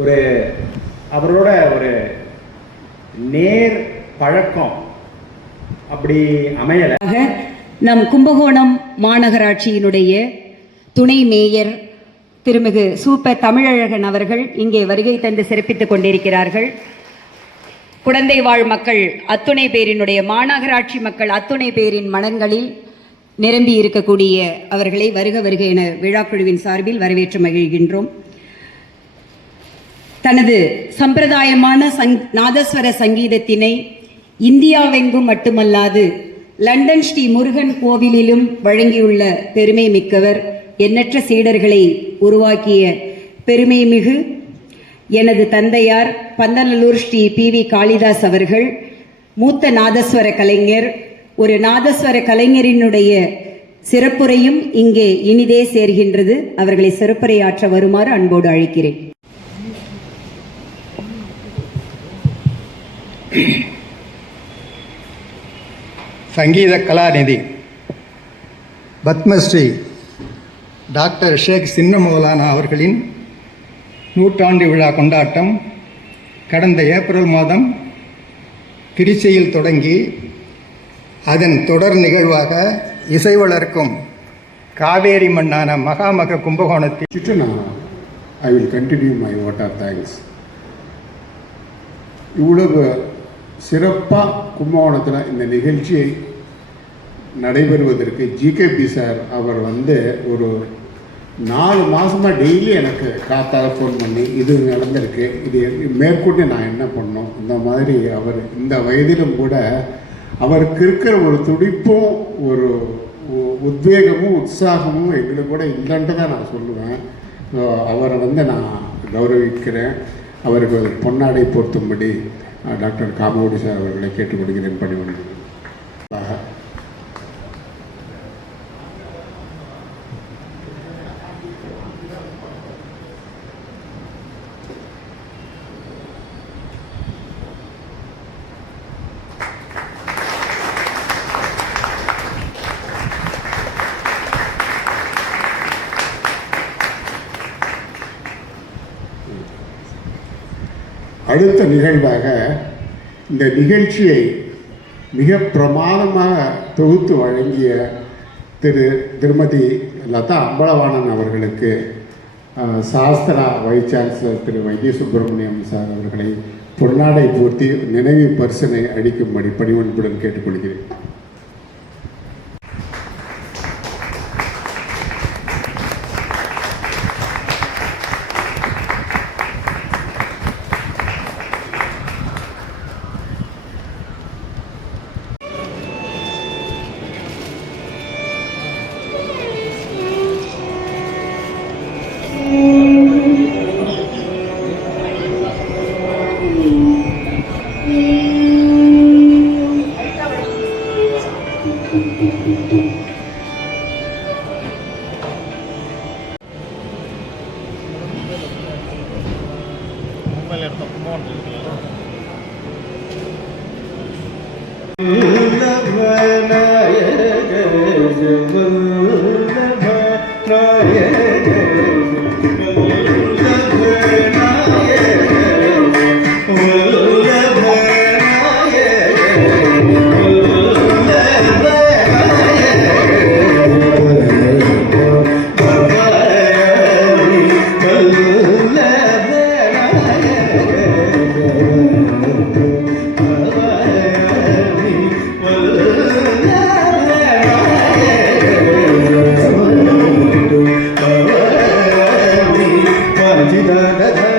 ஒரு அவரோட ஒரு நேர் பழக்கம் அப்படி அமையலை. நம் கும்பகோணம் மாநகராட்சியினுடைய துணை மேயர் திருமிகு சூப்ப தமிழழகன் அவர்கள் இங்கே வருகை தந்து சிறப்பித்துக் கொண்டிருக்கிறார்கள். குழந்தை வாழ் மக்கள் அத்துணை பேரினுடைய மாநகராட்சி மக்கள் அத்துணை பேரின் மனங்களில் நிரம்பி இருக்கக்கூடிய அவர்களை வருக வருக என விழாக்குழுவின் சார்பில் வரவேற்று மகிழ்கின்றோம். தனது சம்பிரதாயமான சங் நாதஸ்வர சங்கீதத்தினை இந்தியாவெங்கும் மட்டுமல்லாது லண்டன் ஸ்ரீ முருகன் கோவிலிலும் வழங்கியுள்ள பெருமை மிக்கவர் எண்ணற்ற சீடர்களை உருவாக்கிய பெருமை மிகு எனது தந்தையார் பந்தநல்லூர் ஸ்ரீ பி. வி. காளிதாஸ் அவர்கள் மூத்த நாதஸ்வர கலைஞர். ஒரு நாதஸ்வர கலைஞரினுடைய சிறப்புரையும் இங்கே இனிதே சேர்கின்றது. அவர்களை சிறப்புரையாற்ற வருமாறு அன்போடு அழைக்கிறேன். சங்கீத கலாநிதி பத்மஸ்ரீ டாக்டர் ஷேக் சின்ன மௌலானா அவர்களின் நூற்றாண்டு விழா கொண்டாட்டம் கடந்த ஏப்ரல் மாதம் திருச்சியில் தொடங்கி அதன் தொடர் நிகழ்வாக இசை வளர்க்கும் காவேரி மண்ணான மகாமக கும்பகோணத்தில் Chittana, I will continue my vote of thanks. இவ்வளவு சிறப்பாக கும்பகோணத்தில் இந்த நிகழ்ச்சியை நடைபெறுவதற்கு ஜிகேபி சார் அவர் வந்து ஒரு நாலு மாதமாக டெய்லி எனக்கு காத்தால் ஃபோன் பண்ணி இது நடந்திருக்கு. இது மேற்கொண்டு நான் என்ன பண்ணணும்? இந்த மாதிரி அவர் இந்த வயதிலும் கூட அவருக்கு இருக்கிற ஒரு துடிப்பும் ஒரு உ- உத்வேகமும் உற்சாகமும் எங்களுக்கு கூட இல்லைன்ட்டு தான் நான் சொல்லுவேன். அவரை வந்து நான் கௌரவிக்கிறேன். அவருக்கு பொன்னாடை பொருத்தும்படி டாக்டர் காமோடி சார் அவர்களை கேட்டுக்கொள்கிறேன் பணிவன் அடுத்த நிகழ்வாக இந்த நிகழ்ச்சியை மிக பிரமாதமாக தொகுத்து வழங்கிய திரு திருமதி லதா அம்பலவாணன் அவர்களுக்கு சாஸ்திரா வைஸ் சான்சலர் திரு வைத்திய சுப்பிரமணியம் சார் அவர்களை பொன்னாடை பூர்த்தி நினைவு பரிசனை அளிக்கும்படி பணிவன்புடன் கேட்டுக்கொள்கிறேன். மும்பையில் எடுத்த கும்பகோணத்தில் இருக்குல்ல Dam, dee da da da.